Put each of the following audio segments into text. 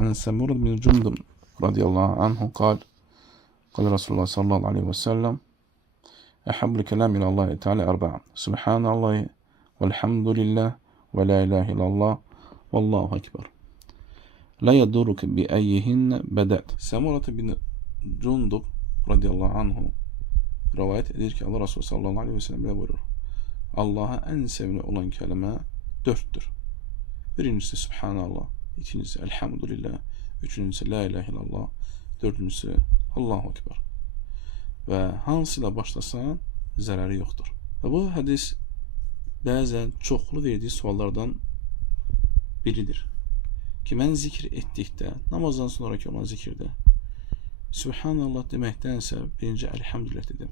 عن سمرة بن جندب رضي الله عنه قال قال رسول الله صلى الله عليه وسلم أحب الكلام إلى الله تعالى أربعة: سبحان الله والحمد لله ولا إله إلا الله والله أكبر لا يضرك بأيهن بدأت. Samura bin Jundub radıyallahu anhu rivayet edir ki Allah Resulü sallallahu aleyhi ve sellem böyle buyurur: Allah'a en sevimli olan kelime dörttür. Birincisi Subhanallah, ikincisi Elhamdülillah, üçüncüsü La ilahe illallah, dördüncüsü Allahu Ekber. Ve hansıyla başlasan zərəri yoxdur. Ve bu hadis bəzən çoxlu verdiği suallardan biridir. Ki mən zikr etdikdə, namazdan sonraki olan zikirdə Subhanallah deməkdənsə birinci Elhamdülillah dedim.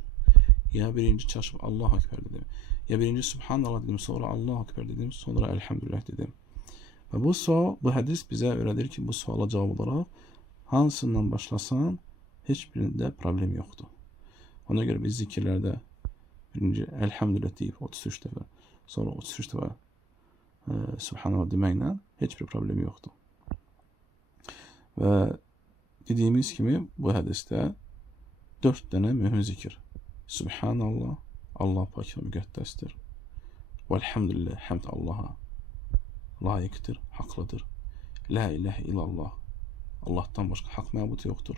Ya birinci çaşıb Allahu Ekber dedim. Ya birinci Subhanallah dedim, sonra Allahu Ekber dedim, sonra Elhamdülillah dedim. Ve bu hadis bizə öyrədir ki, bu suala cavab olaraq hansından başlasan heç birində problem yoxdur. Ona göre biz zikirlərdə birinci Elhamdülillah deyib 33 dəfə, sonra 33 dəfə Subhanallah deməklə heç bir problem yoxdur. Ve dediğimiz gibi bu hadiste 4 tane mühim zikir. Subhanallah, Allah pak ve müqəddəsdir. Velhamdülillah, hamd Allah'a layıktır, haklıdır. La ilahe illallah, Allah'tan başka hak məbud yoktur.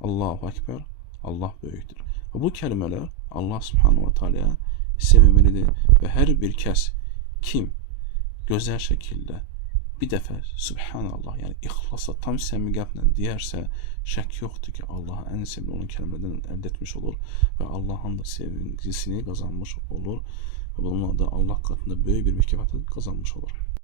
Allahu Ekber, Allah böyükdür. Ve bu kelimeler Allah Subhanahu ve Teala'ya sevimlidir ve her bir kəs kim güzel şekilde bir defa Subhanallah, yani ihlasla tam səmimi qəlblə deyərsə, şək yoxdur ki Allah'a en sevimli olan kelimelerden elde etmiş olur ve Allah'ın da sevgisini kazanmış olur ve bununla da Allah katında böyük bir mükafatı kazanmış olur.